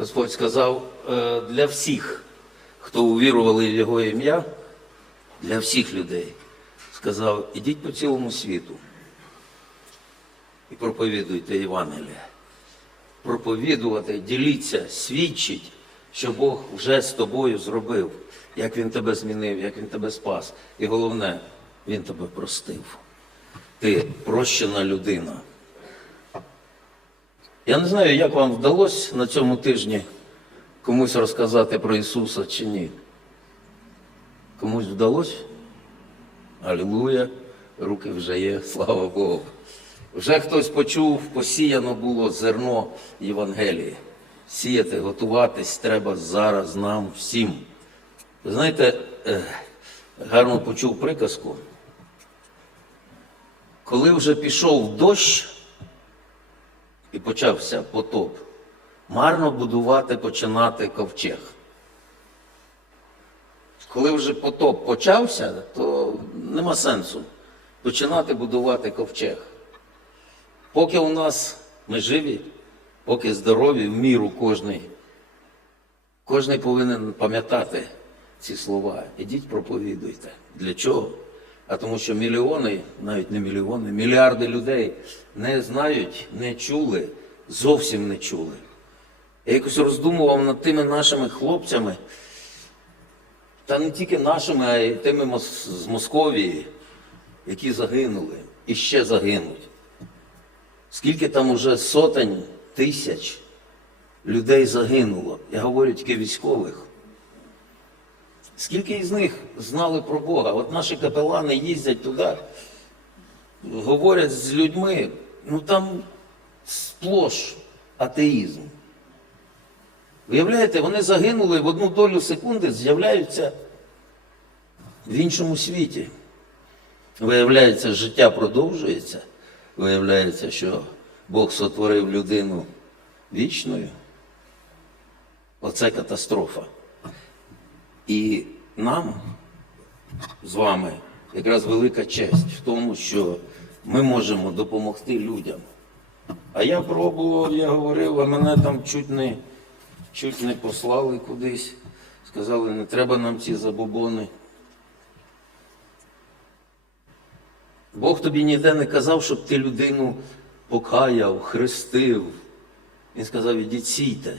Господь сказав е, для всіх, хто увірували Його ім'я, для всіх людей. Сказав, ідіть по цілому світу і проповідуйте Євангелія. Проповідувати, діліться, свідчить, що Бог вже з тобою зробив, як Він тебе змінив, як Він тебе спас. І головне, Він тебе простив. Ти прощена людина. Я не знаю, як вам вдалося на цьому тижні комусь розказати про Ісуса чи ні. Комусь вдалося? Алілуя, руки вже є, слава Богу. Вже хтось почув, посіяно було зерно Євангелії. Сіяти, готуватись треба зараз нам всім. Ви знаєте, гарно почув приказку. Коли вже пішов дощ і почався потоп, марно будувати починати ковчег. Коли вже потоп почався, то нема сенсу починати будувати ковчег. Поки у нас ми живі, поки здорові, в міру кожний, кожний повинен пам'ятати ці слова. Ідіть проповідуйте. Для чого? А тому що мільйони, навіть не мільйони, мільярди людей не знають, не чули, зовсім не чули. Я якось роздумував над тими нашими хлопцями, та не тільки нашими, а й тими з Московії, які загинули і ще загинуть. Скільки там уже сотень тисяч людей загинуло. Я говорю тільки військових. Скільки із них знали про Бога? От наші капелани їздять туди, говорять з людьми, ну там сплош атеїзм. Виявляєте, вони загинули в одну долю секунди, з'являються в іншому світі. Виявляється, життя продовжується. Виявляється, що Бог сотворив людину вічною. Оце катастрофа. І нам з вами якраз велика честь в тому, що ми можемо допомогти людям. А я пробував, я говорив, а мене там чуть не, чуть не послали кудись. Сказали, не треба нам ці забобони. Бог тобі ніде не казав, щоб ти людину покаяв, хрестив. Він сказав, ідіть сійте.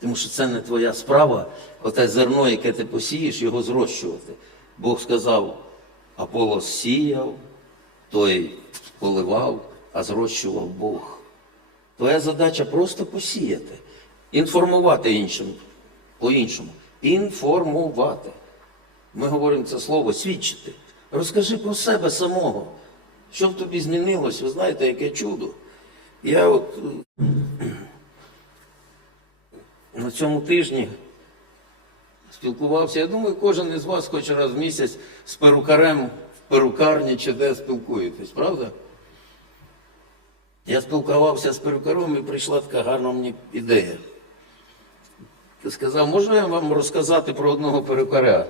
Тому що це не твоя справа, оте зерно, яке ти посієш, його зрощувати. Бог сказав, Аполос сіяв, той поливав, а зрощував Бог. Твоя задача просто посіяти, інформувати іншим по-іншому. Інформувати. Ми говоримо це слово свідчити. Розкажи про себе самого. Що в тобі змінилось? Ви знаєте, яке чудо. Я от е, на цьому тижні спілкувався. Я думаю, кожен із вас хоч раз в місяць з перукарем в перукарні чи де спілкуєтесь, правда? Я спілкувався з перукарем і прийшла така гарна мені ідея. Ти сказав, можна я вам розказати про одного перукаря?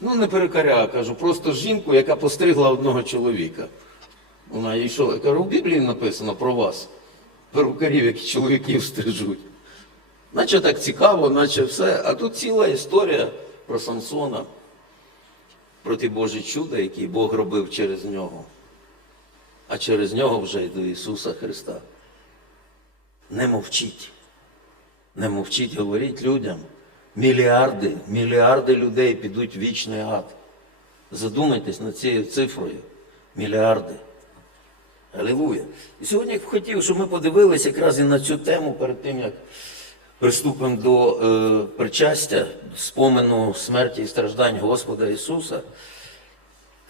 Ну, не перукаря, кажу, просто жінку, яка постригла одного чоловіка. Вона їй що? Я кажу, в Біблії написано про вас, перукарів, які чоловіків стрижуть. Наче так цікаво, наче все. А тут ціла історія про Самсона, про ті Божі чуда, які Бог робив через нього. А через нього вже й до Ісуса Христа. Не мовчіть. Не мовчіть, говоріть людям. Мільярди, мільярди людей підуть в вічний ад. Задумайтесь над цією цифрою. Мільярди. Алілуя. І сьогодні я б хотів, щоб ми подивилися якраз і на цю тему перед тим, як приступимо до е, причастя, спомену смерті і страждань Господа Ісуса.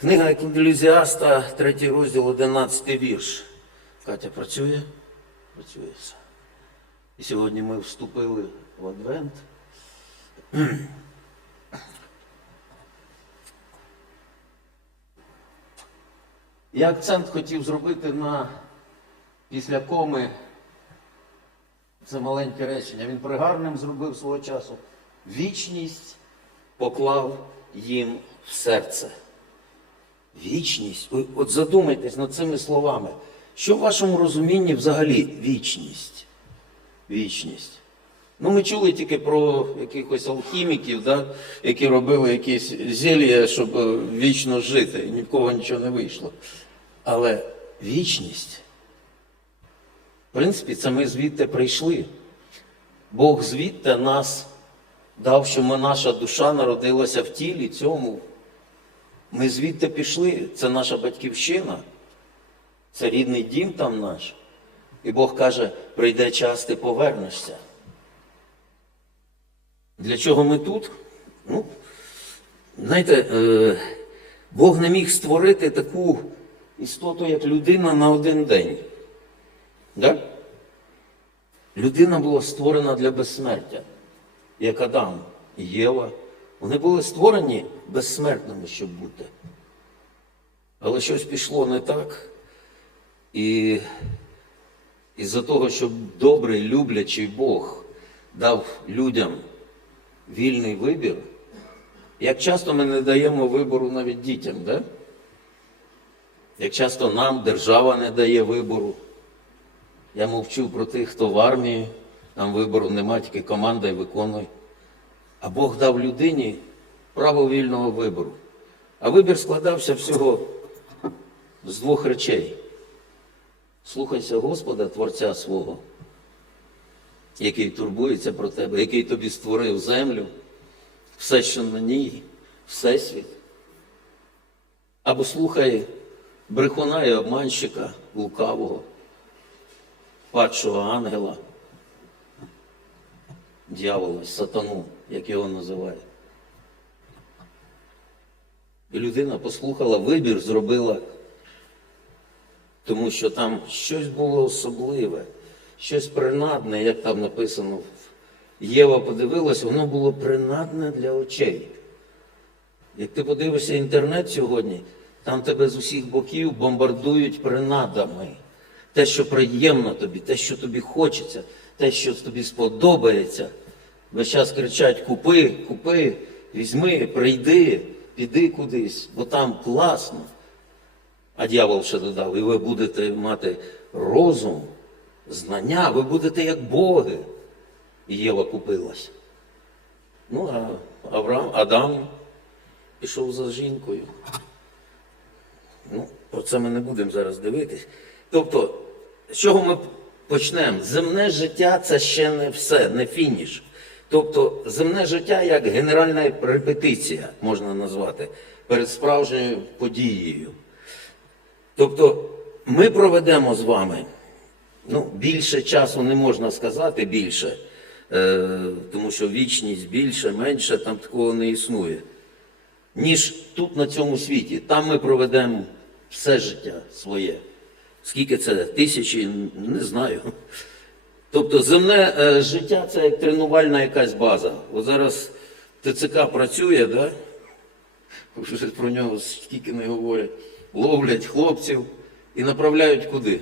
Книга Екклезіаста, третій розділ, 11 вірш. Катя працює? Працює. І сьогодні ми вступили в Адвент. Я акцент хотів зробити на після коми. Це маленьке речення. Він пригарним зробив свого часу. Вічність поклав їм в серце. Вічність. От задумайтесь над цими словами. Що в вашому розумінні взагалі вічність? Вічність. Ну, ми чули тільки про якихось алхіміків, да, які робили якісь зілля, щоб е, вічно жити. і Ні в кого нічого не вийшло. Але вічність, в принципі, це ми звідти прийшли. Бог звідти нас дав, що ми, наша душа народилася в тілі цьому. Ми звідти пішли, це наша батьківщина, це рідний дім там наш. І Бог каже, прийде час, ти повернешся. Для чого ми тут? Ну, знаєте, е, Бог не міг створити таку істоту, як людина на один день. Да? Людина була створена для безсмертя, як Адам і Єва. Вони були створені безсмертними, щоб бути. Але щось пішло не так. І із-за того, що добрий, люблячий Бог дав людям вільний вибір, як часто ми не даємо вибору навіть дітям, да? як часто нам держава не дає вибору. Я мовчу про тих, хто в армії, там вибору немає, тільки команда і виконує. А Бог дав людині право вільного вибору. А вибір складався всього з двох речей. Слухайся Господа, Творця свого, який турбується про тебе, який тобі створив землю, все, що на ній, всесвіт. Або слухай брехуна і обманщика лукавого, падшого ангела, дьявола, сатану, як його називають. І людина послухала вибір, зробила, тому що там щось було особливе, щось принадне, як там написано. Єва подивилась, воно було принадне для очей. Як ти подивишся інтернет сьогодні, там тебе з усіх боків бомбардують принадами. Те, що приємно тобі, те, що тобі хочеться, те, що тобі сподобається. Весь час кричать: купи, купи, візьми, прийди, піди кудись, бо там класно. А дьявол ще додав, і ви будете мати розум, знання, ви будете як боги. І Єва купилась. Ну, а Авраам, Адам пішов за жінкою. Ну, про це ми не будемо зараз дивитись. Тобто, з чого ми почнемо? Земне життя це ще не все, не фініш. Тобто, земне життя як генеральна репетиція, можна назвати, перед справжньою подією. Тобто, ми проведемо з вами, ну, більше часу не можна сказати більше, е, тому що вічність більше, менше, там такого не існує ніж тут на цьому світі. Там ми проведемо все життя своє. Скільки це? Тисячі, не знаю. Тобто земне е, життя це як тренувальна якась база. От зараз ТЦК працює, да? вже про нього скільки не говорять, ловлять хлопців і направляють куди?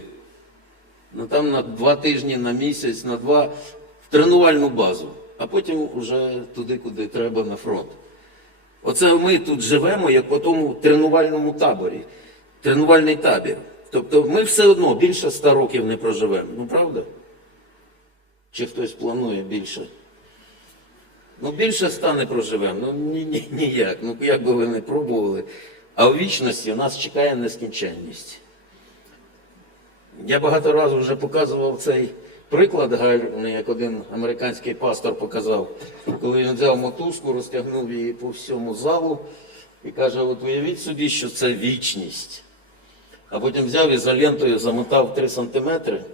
Ну там на два тижні, на місяць, на два в тренувальну базу, а потім вже туди, куди треба на фронт. Оце ми тут живемо, як по тому тренувальному таборі, тренувальний табір. Тобто ми все одно більше ста років не проживемо. Ну правда? Чи хтось планує більше? Ну, більше ста не проживемо. Ну ні, ні, ніяк. Ну як би ви не пробували. А у вічності нас чекає нескінченність. Я багато разів вже показував цей приклад гарний, як один американський пастор показав, коли він взяв мотузку, розтягнув її по всьому залу і каже: от уявіть собі, що це вічність. А потім взяв ізолентою, замотав 3 сантиметри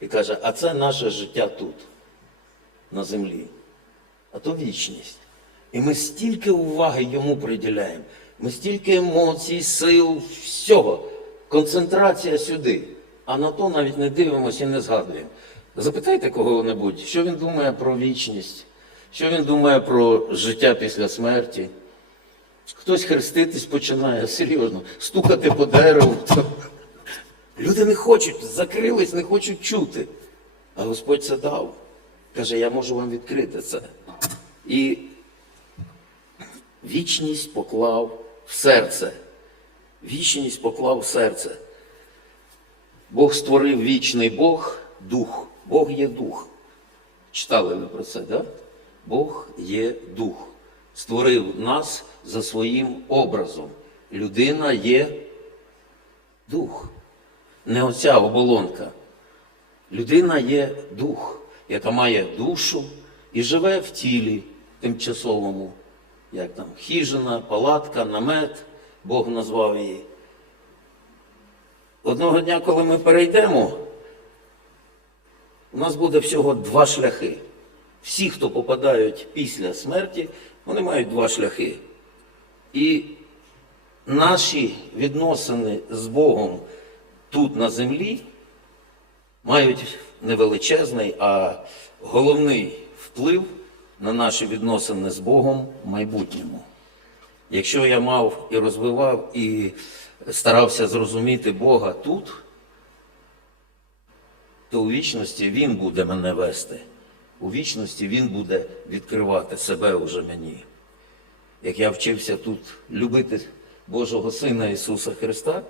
і каже, а це наше життя тут, на землі. А то вічність. І ми стільки уваги йому приділяємо, ми стільки емоцій, сил, всього. Концентрація сюди. А на то навіть не дивимося і не згадуємо. Запитайте кого-небудь, що він думає про вічність, що він думає про життя після смерті. Хтось хреститись починає, серйозно, стукати по дереву. Люди не хочуть, закрились, не хочуть чути. А Господь це дав. Каже, я можу вам відкрити це. І вічність поклав в серце. Вічність поклав в серце. Бог створив вічний Бог, дух. Бог є дух. Читали ви про це, да? Бог є дух. Створив нас за своїм образом. Людина є дух. Не оця оболонка. Людина є дух, яка має душу і живе в тілі тимчасовому, як там хижина, палатка, намет, Бог назвав її. Одного дня, коли ми перейдемо, у нас буде всього два шляхи. Всі, хто попадають після смерті, вони мають два шляхи. І наші відносини з Богом тут на землі мають не величезний, а головний вплив на наші відносини з Богом в майбутньому. Якщо я мав і розвивав, і старався зрозуміти Бога тут, то у вічності Він буде мене вести. У вічності Він буде відкривати себе уже мені. Як я вчився тут любити Божого Сина Ісуса Христа,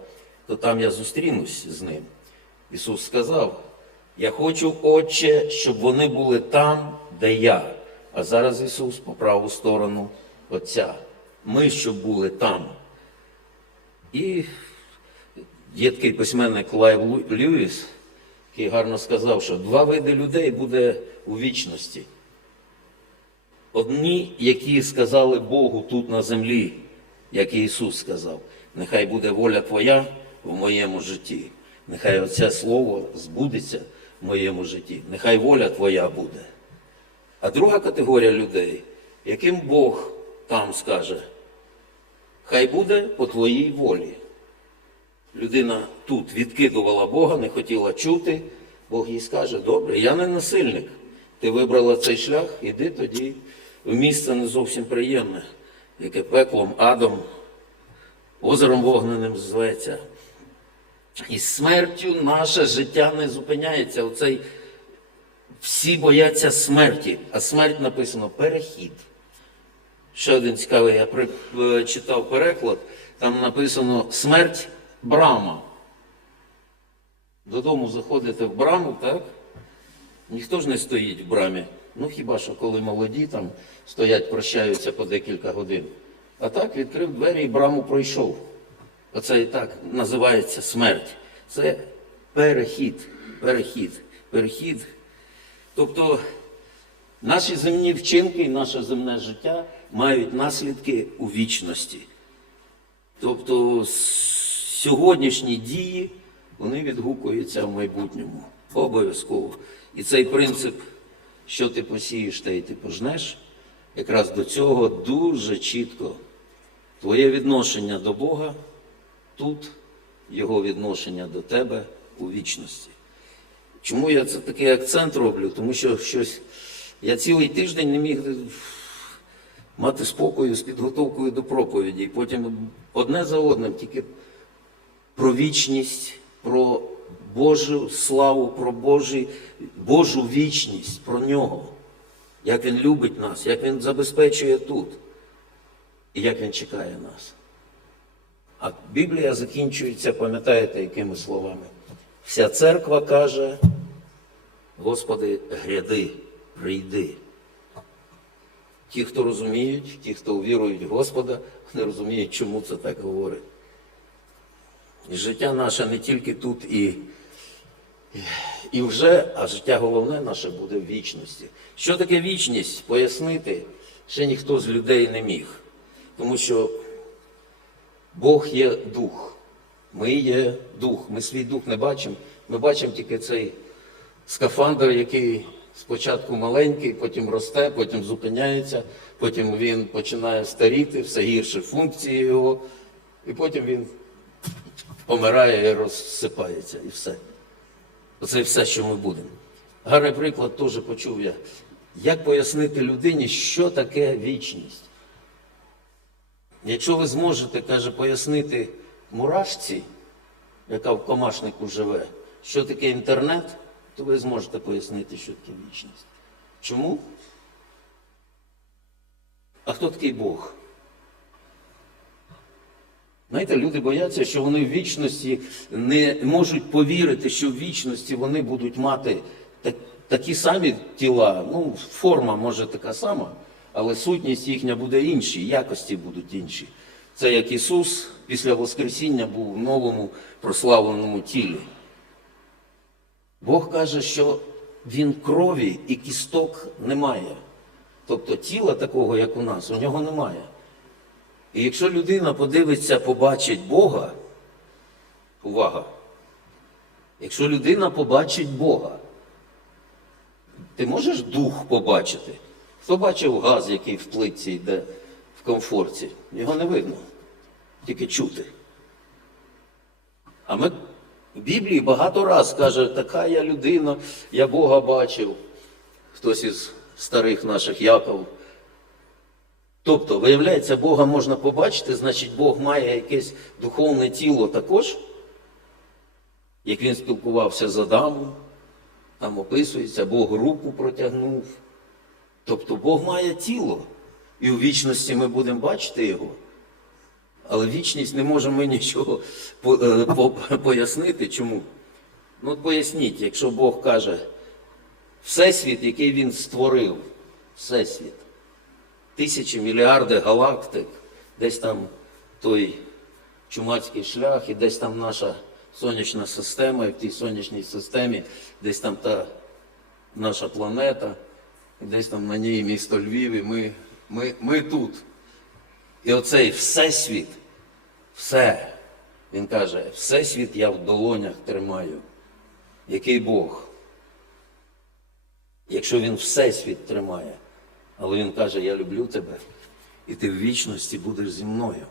то там я зустрінусь з Ним. Ісус сказав: Я хочу, Отче, щоб вони були там, де я. А зараз Ісус по праву сторону Отця. Ми щоб були там. І є такий письменник Лайв Льюіс, який гарно сказав, що два види людей буде у вічності. Одні, які сказали Богу тут на землі, як і Ісус сказав, нехай буде воля Твоя в моєму житті, нехай оце слово збудеться в моєму житті, нехай воля Твоя буде. А друга категорія людей, яким Бог там скаже, хай буде по Твоїй волі. Людина тут відкидувала Бога, не хотіла чути. Бог їй скаже, добре, я не насильник. Ти вибрала цей шлях, іди тоді в місце не зовсім приємне, яке пеклом, адом, озером вогненим зветься. І смертю наше життя не зупиняється. Оцей всі бояться смерті, а смерть написано перехід. Ще один цікавий, я при- е, читав переклад, там написано смерть брама. Додому заходите в браму, так? Ніхто ж не стоїть в брамі. Ну хіба що коли молоді там стоять, прощаються по декілька годин. А так відкрив двері і браму пройшов. Оце і так називається смерть. Це перехід, перехід, перехід. Тобто наші земні вчинки і наше земне життя мають наслідки у вічності. Тобто сьогоднішні дії вони відгукуються в майбутньому. Обов'язково. І цей принцип, що ти посієш, те й ти пожнеш, якраз до цього дуже чітко твоє відношення до Бога тут, його відношення до тебе у вічності. Чому я це такий акцент роблю? Тому що щось я цілий тиждень не міг мати спокою з підготовкою до проповіді. І потім одне за одним тільки про вічність, про Божу славу, про Божі, Божу вічність, про нього. Як Він любить нас, як Він забезпечує тут, і як Він чекає нас. А Біблія закінчується, пам'ятаєте, якими словами? Вся церква каже, Господи, гряди, прийди. Ті, хто розуміють, ті, хто вірують в Господа, не розуміють, чому це так говорить. І життя наше не тільки тут і, і вже, а життя головне наше буде в вічності. Що таке вічність? Пояснити ще ніхто з людей не міг. Тому що Бог є дух. Ми є дух. Ми свій дух не бачимо. Ми бачимо тільки цей скафандр, який спочатку маленький, потім росте, потім зупиняється, потім він починає старіти, все гірше функції його, і потім він помирає і розсипається, і все. Оце все, що ми будемо. Гарний приклад теж почув я. Як пояснити людині, що таке вічність? Якщо ви зможете, каже, пояснити мурашці, яка в комашнику живе, що таке інтернет, то ви зможете пояснити, що таке вічність. Чому? А хто такий Бог? Знаєте, люди бояться, що вони в вічності не можуть повірити, що в вічності вони будуть мати так- такі самі тіла, ну, форма може така сама, але сутність їхня буде інші, якості будуть інші. Це як Ісус після Воскресіння був в новому прославленому тілі. Бог каже, що Він крові і кісток не має. Тобто тіла такого, як у нас, у нього немає. І якщо людина подивиться, побачить Бога, увага, якщо людина побачить Бога, ти можеш дух побачити? Хто бачив газ, який в плитці йде в комфорті? Його не видно, тільки чути. А ми в Біблії багато раз каже, така я людина, я Бога бачив. Хтось із старих наших Яков. Тобто, виявляється, Бога можна побачити, значить, Бог має якесь духовне тіло також, як він спілкувався з Адамом, там описується, Бог руку протягнув. Тобто Бог має тіло, і у вічності ми будемо бачити його. Але вічність не можемо ми нічого е, по- пояснити. Чому? Ну, от поясніть, якщо Бог каже, Всесвіт, який він створив, Всесвіт, тисячі мільярди галактик, десь там той чумацький шлях, і десь там наша сонячна система, і в тій сонячній системі, десь там та наша планета, і десь там на ній місто Львів, і ми, ми, ми тут. І оцей Всесвіт, все, він каже, Всесвіт я в долонях тримаю. Який Бог? Якщо він Всесвіт тримає, але він каже, я люблю тебе, і ти в вічності будеш зі мною.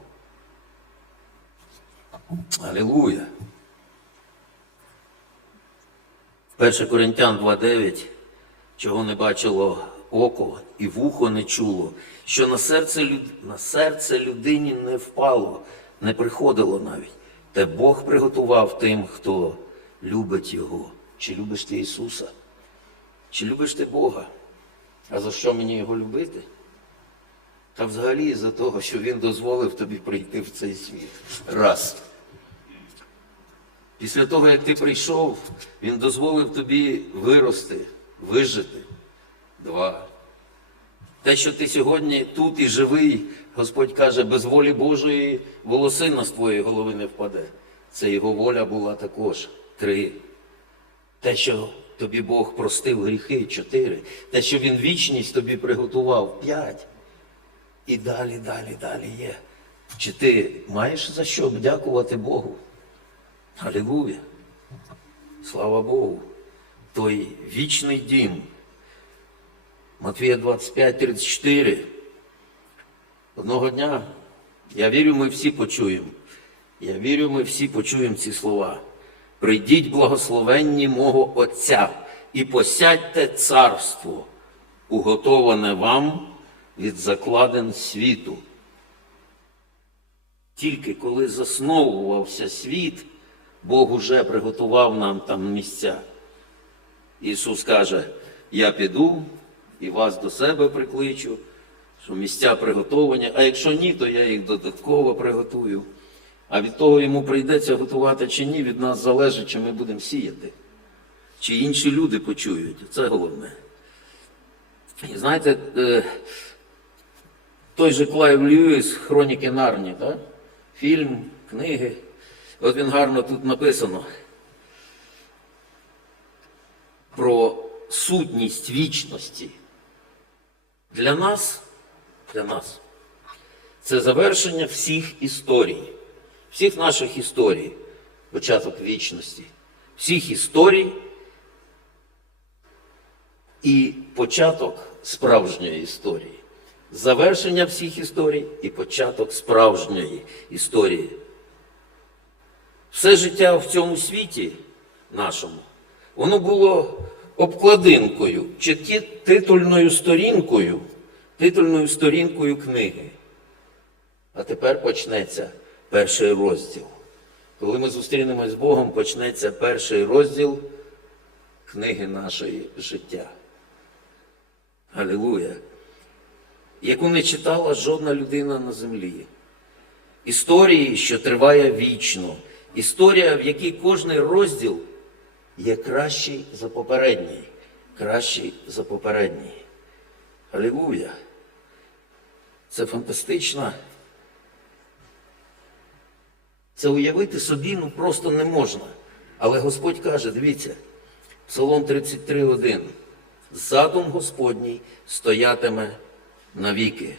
Алілуя. 1 Коринтян 2.9, чого не бачило око і вухо не чуло, що на серце, люд... на серце людині не впало, не приходило навіть. Те Бог приготував тим, хто любить Його. Чи любиш ти Ісуса? Чи любиш ти Бога? А за що мені його любити? Та взагалі за того, що Він дозволив тобі прийти в цей світ. Раз. Після того, як ти прийшов, Він дозволив тобі вирости, вижити. Два. Те, що ти сьогодні тут і живий, Господь каже, без волі Божої волосина з твоєї голови не впаде. Це його воля була також. Три. Те, що тобі Бог простив гріхи, чотири. Те, що Він вічність тобі приготував, п'ять. І далі, далі, далі є. Чи ти маєш за що дякувати Богу? Алілуя. Слава Богу. Той вічний дім. Матвія 25, 34. Одного дня, я вірю, ми всі почуємо. Я вірю, ми всі почуємо ці слова. Прийдіть благословенні мого Отця і посядьте царство, уготоване вам від закладин світу. Тільки коли засновувався світ, Бог уже приготував нам там місця. Ісус каже, я піду і вас до себе прикличу, що місця приготовані, а якщо ні, то я їх додатково приготую. А від того йому прийдеться готувати чи ні, від нас залежить, чи ми будемо сіяти, чи інші люди почують. Це головне. І знаєте, е, той же Клайв Льюіс, Хроніки Нарні, так? фільм, книги. От він гарно тут написано про сутність вічності. Для нас, для нас, це завершення всіх історій, всіх наших історій, початок вічності, всіх історій і початок справжньої історії. Завершення всіх історій і початок справжньої історії. Все життя в цьому світі нашому, воно було обкладинкою чи титульною сторінкою, титульною сторінкою книги. А тепер почнеться перший розділ. Коли ми зустрінемось з Богом, почнеться перший розділ книги нашої життя. Алілуя! Яку не читала жодна людина на землі. Історії, що триває вічно. Історія, в якій кожний розділ є кращий за попередній. кращий за попередній. Алілуя! Це фантастично. Це уявити собі ну просто не можна. Але Господь каже, дивіться, Псалом 33.1. Задум Господній стоятиме навіки,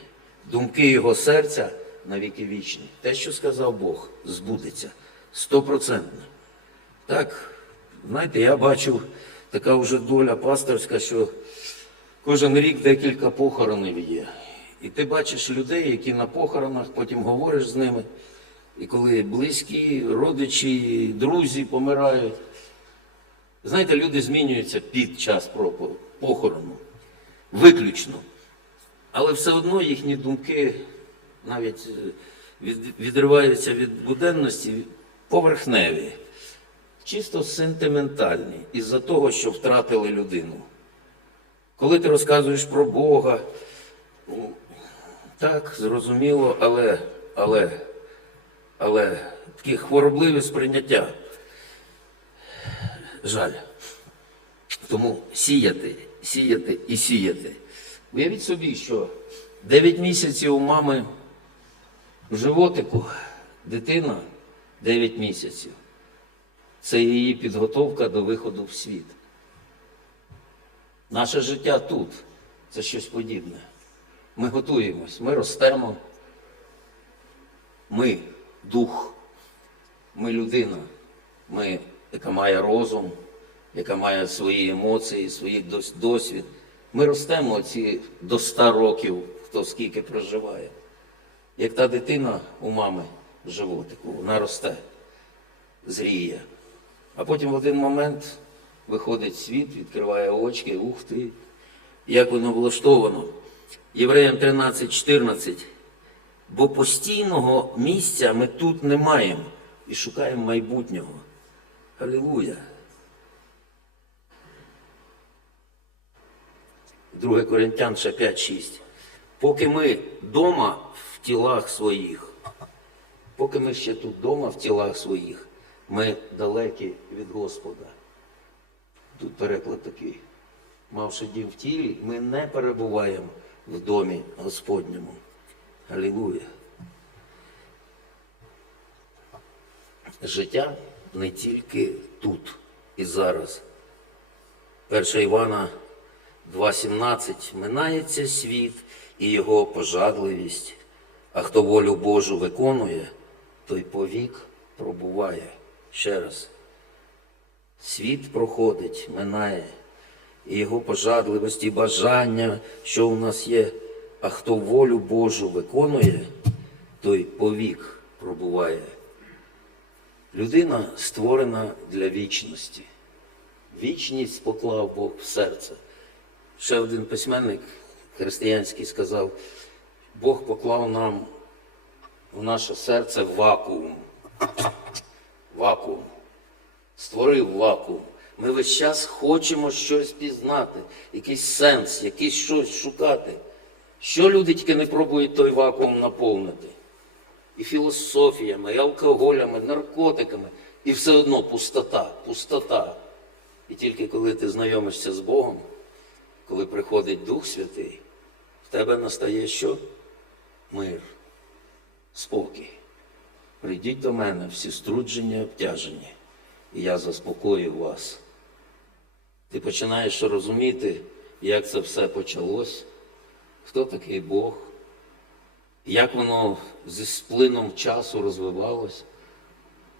думки його серця навіки вічні. Те, що сказав Бог, збудеться стопроцентно. Так, знаєте, я бачу така вже доля пасторська, що кожен рік декілька похоронів є. І ти бачиш людей, які на похоронах, потім говориш з ними. І коли близькі, родичі, друзі помирають, знаєте, люди змінюються під час похорону. Виключно. Але все одно їхні думки навіть е, відриваються від буденності поверхневі, чисто сентиментальні, із-за того, що втратили людину. Коли ти розказуєш про Бога, ну, так, зрозуміло, але, але, але такі хворобливі сприйняття. Жаль. Тому сіяти, сіяти і сіяти. Уявіть собі, що 9 місяців у мами в животику, дитина 9 місяців. Це її підготовка до виходу в світ. Наше життя тут це щось подібне. Ми готуємось, ми ростемо. Ми дух, ми людина, ми, яка має розум, яка має свої емоції, свій досвід. Ми ростемо ці до 100 років, хто скільки проживає. Як та дитина у мами в животику, вона росте, зріє. А потім в один момент виходить світ, відкриває очки, ух ти, як воно влаштовано. Євреям 13.14. Бо постійного місця ми тут не маємо і шукаємо майбутнього. Алілуя. 2 Коринтян ще 5.6. Поки ми вдома в тілах своїх, поки ми ще тут вдома в тілах своїх, ми далекі від Господа. Тут переклад такий. Мавши дім в тілі, ми не перебуваємо в домі Господньому. Алілуя. Життя не тільки тут і зараз. 1 Івана 2.17 минається світ і його пожадливість, а хто волю Божу виконує, той повік пробуває. Ще раз. Світ проходить, минає, і його пожадливість і бажання, що у нас є, а хто волю Божу виконує, той повік пробуває. Людина створена для вічності. Вічність поклав Бог в серце. Ще один письменник християнський сказав, Бог поклав нам в наше серце вакуум. Вакуум. Створив вакуум. Ми весь час хочемо щось пізнати, якийсь сенс, якийсь щось шукати. Що люди тільки не пробують той вакуум наповнити? І філософіями, і алкоголями, наркотиками. І все одно пустота, пустота. І тільки коли ти знайомишся з Богом, коли приходить Дух Святий, в тебе настає що? Мир, спокій. Прийдіть до мене всі струдження, обтяжені, і я заспокою вас. Ти починаєш розуміти, як це все почалось, хто такий Бог, як воно зі сплином часу розвивалось,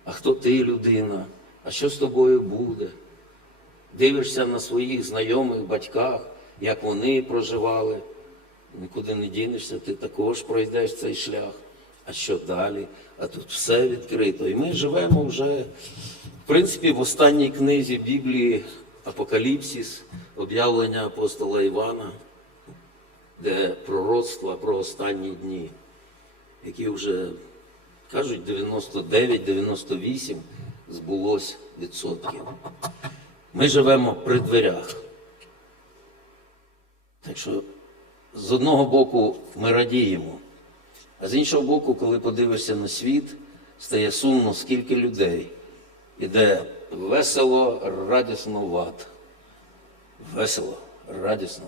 а хто ти людина, а що з тобою буде. Дивишся на своїх знайомих батьках, як вони проживали. Нікуди не дінешся, ти також пройдеш цей шлях. А що далі? А тут все відкрито. І ми живемо вже, в принципі, в останній книзі Біблії Апокаліпсис, об'явлення апостола Івана, де пророцтва про останні дні, які вже кажуть 99-98 збулось відсотків. Ми живемо при дверях. Так що з одного боку ми радіємо, а з іншого боку, коли подивишся на світ, стає сумно, скільки людей іде весело, радісно в ад. Весело, радісно,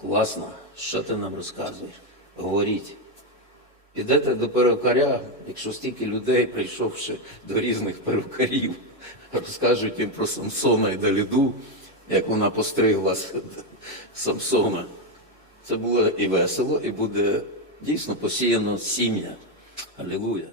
класно. Що ти нам розказуєш? Говоріть. Підете до перукаря, якщо стільки людей, прийшовши до різних перукарів, розкажуть їм про Самсона і Даліду, як вона постригла Самсона. Це було і весело, і буде дійсно посіяно сім'я. Алілуя.